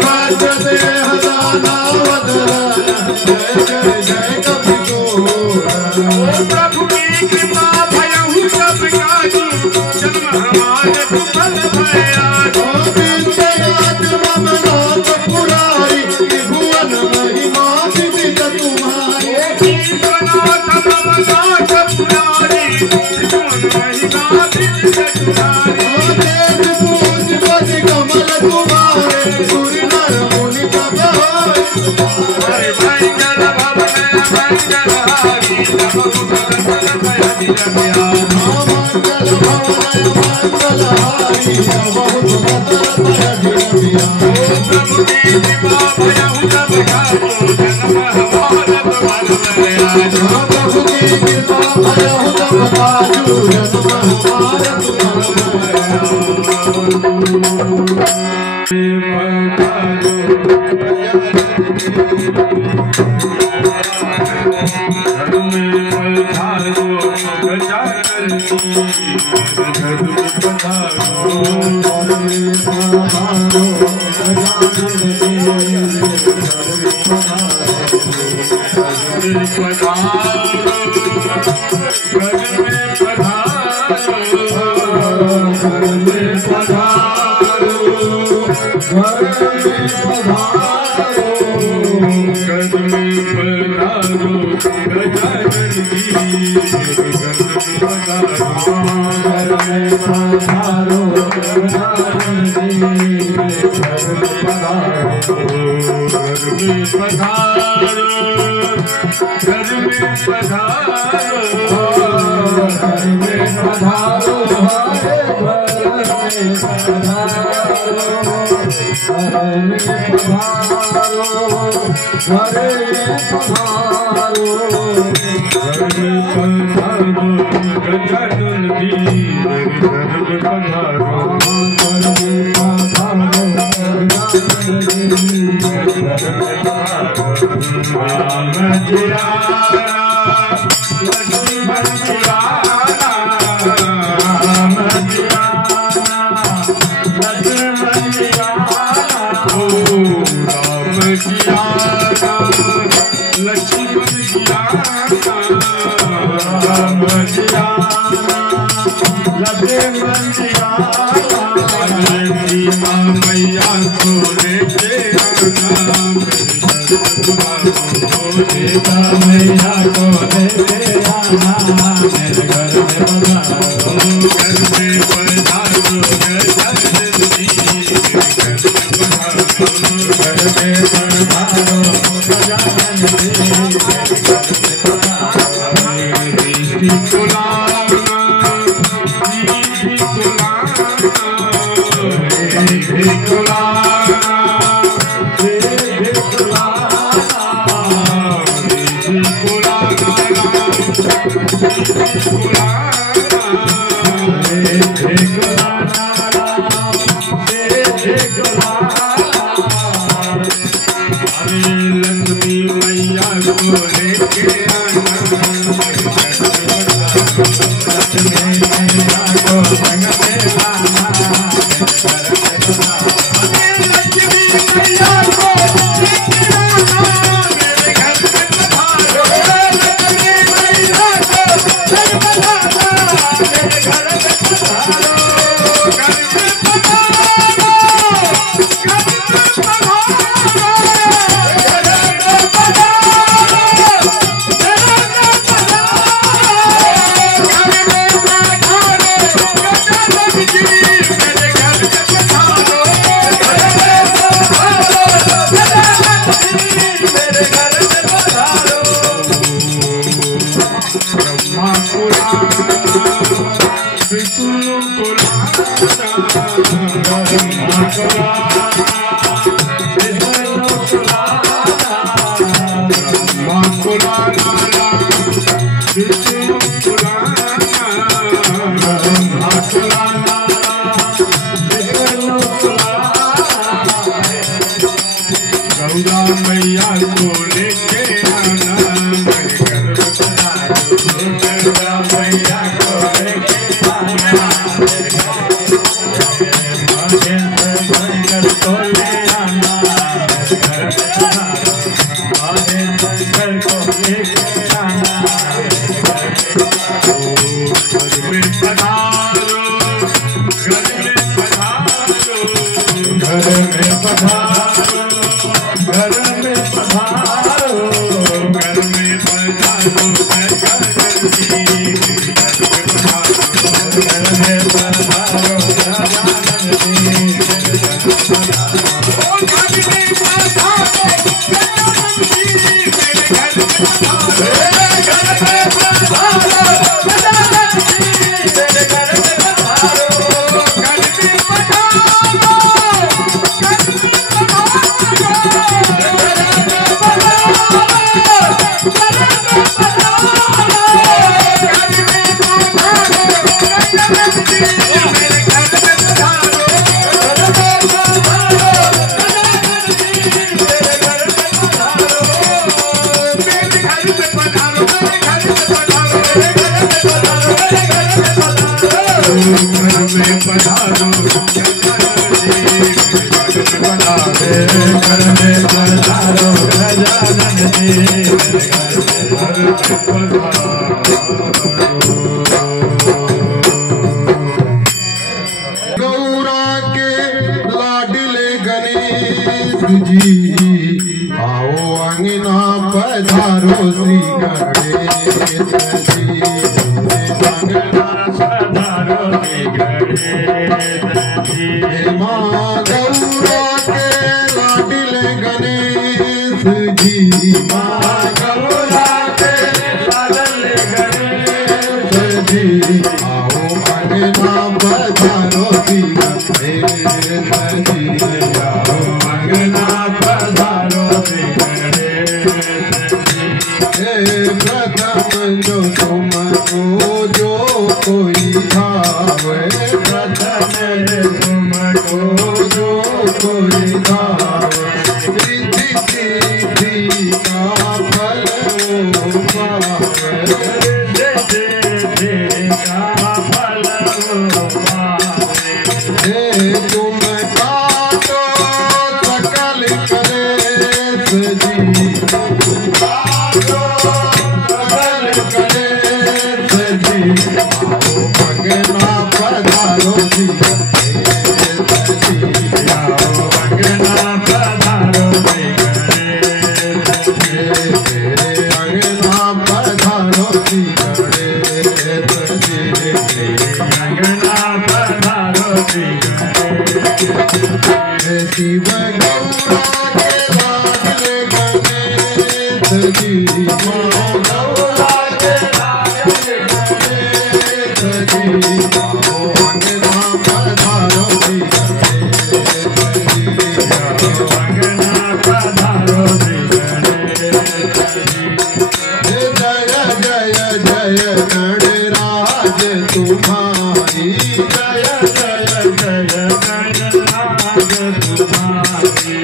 Bye. प्रभु की कृपा भयहु सब काजू जन्म हमारे कुशल भया पुरारी भुवन महिमा विदित तुम्हारी विश्वनाथ ममनाथ पुरारी भुवन महिमा विदित तुम्हारी देव पूज बज कमल तुम्हारे सुर नर मुनि सब होय भयंकर भवन भयंकर हारी गौरा के लाडले गणेश जी आओ अंगना पधारो श्री गणेश जी अंगना पधारो श्री गणेश जी माँ गौरा के लाडले गणेश जी माँ गौरा के लाडले गणेश जी आओ अंगना पधारो श्री गणेश जी आओ अंगना पधारो श्री गणेश जी प्रथम जो तुमको जो कोई भावे प्रथम तुमको जो कोई भावे रिद्धि सिद्धि का फल पावे तुम काटो सकल कलेश जी काटो सकल कलेश जी आओ अंगना पधारो जी आओ अंगना पधारो जी अंगना पधारो जी अंगना पधारो जी शिव गौरा के लाडले गणेश जी माँ गौरा के लाडले गणेश जी आओ अंगना पधारो जी आओ अंगना पधारो जी जय जय जय गणराज तुम्हारी जय जय जय गणराज तुम्हारी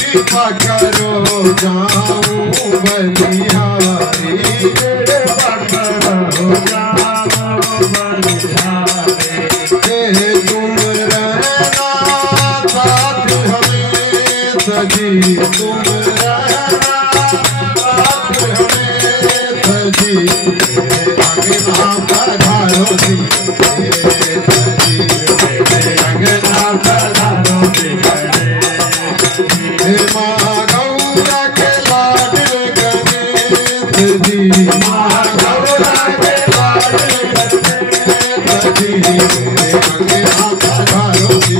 कृपा करो जाऊं बलिहारी कृपा करो जाऊं बलिहारी तुम रहना साथ हमें सजी तुम रहना साथ हमें सजी अंगना पधारो जी अंगना पधारो जी माँ गौरा के लाडले गणेश जी माँ गौरा के लाडले गणेश जी अंगना पधारो जी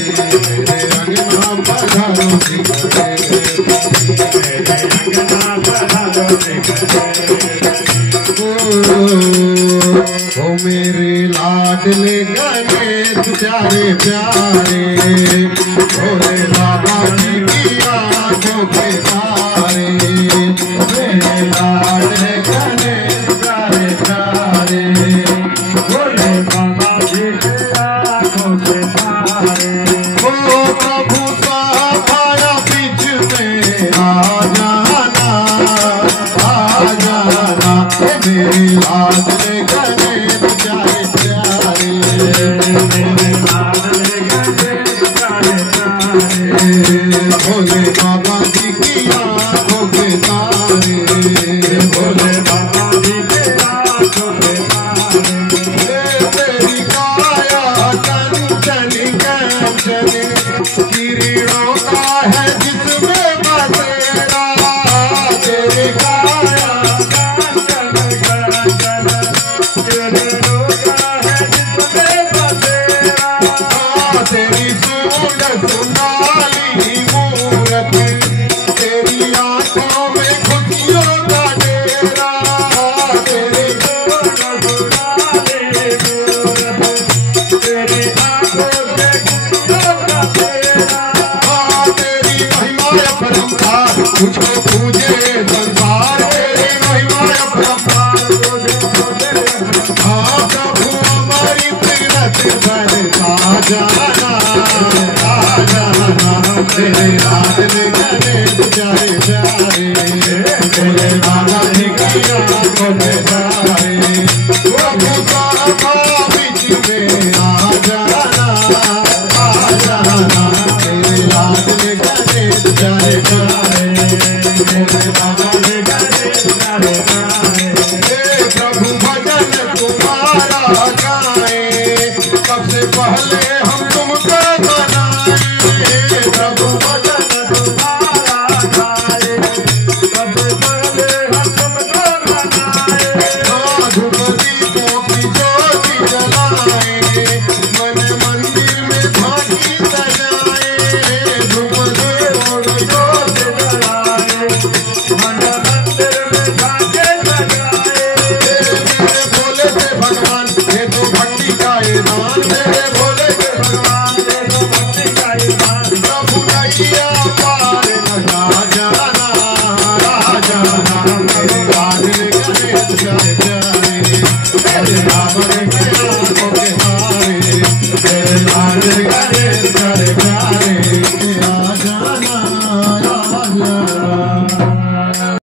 अंगना पधारो जी अंगना पधारो जी ओ मेरे लाडले गणेश प्यारे प्यारे भोले बाबा जी की आंखों के तारे मेरे लाडले गणेश प्यारे प्यारे भोले बाबा जी की आंखों के तारे ओ प्रभु साहब आया बीच में आ जाना मेरे लाडले गणेश प्यारे प्यारे तेरी महिमा अपरंपार मुझको पूजे संसार तेरी महिमा अपरंपार हाँ प्रभु हमारी तीरथ करता जाना तेरे लाडले गले प्यारे प्यारे तेरे बाबा जी की आंखों में प्यारे प्रभु साहबा बीच में आ जाना तेरे लाडले गले प्यारे प्यारे तेरे बाबा जी गले प्यारे प्यारे प्रभु भजन तुम्हारा गाए सबसे पहले हम तुमको बनाए प्रभु भजन तुम्हारा गाए सबसे पहले हम तुमको बनाए धूप दीपों की ज्योति जलाए मन मंदिर में झांकी सजाए धूप दीपों की ज्योति जलाए मन मंदिर में झांकी सजाए मेरे भोले से भगवान ये तो भक्ति का ईमान मेरे भोले से भगवान ये तो भक्ति का ईमान प्रभु नैया पार लगा जाना मेरे लाडले गले प्यारे प्यारे तेरे लाडले गले आंखों के तारे तेरे लाडले गले प्यारे प्यारे आ जाना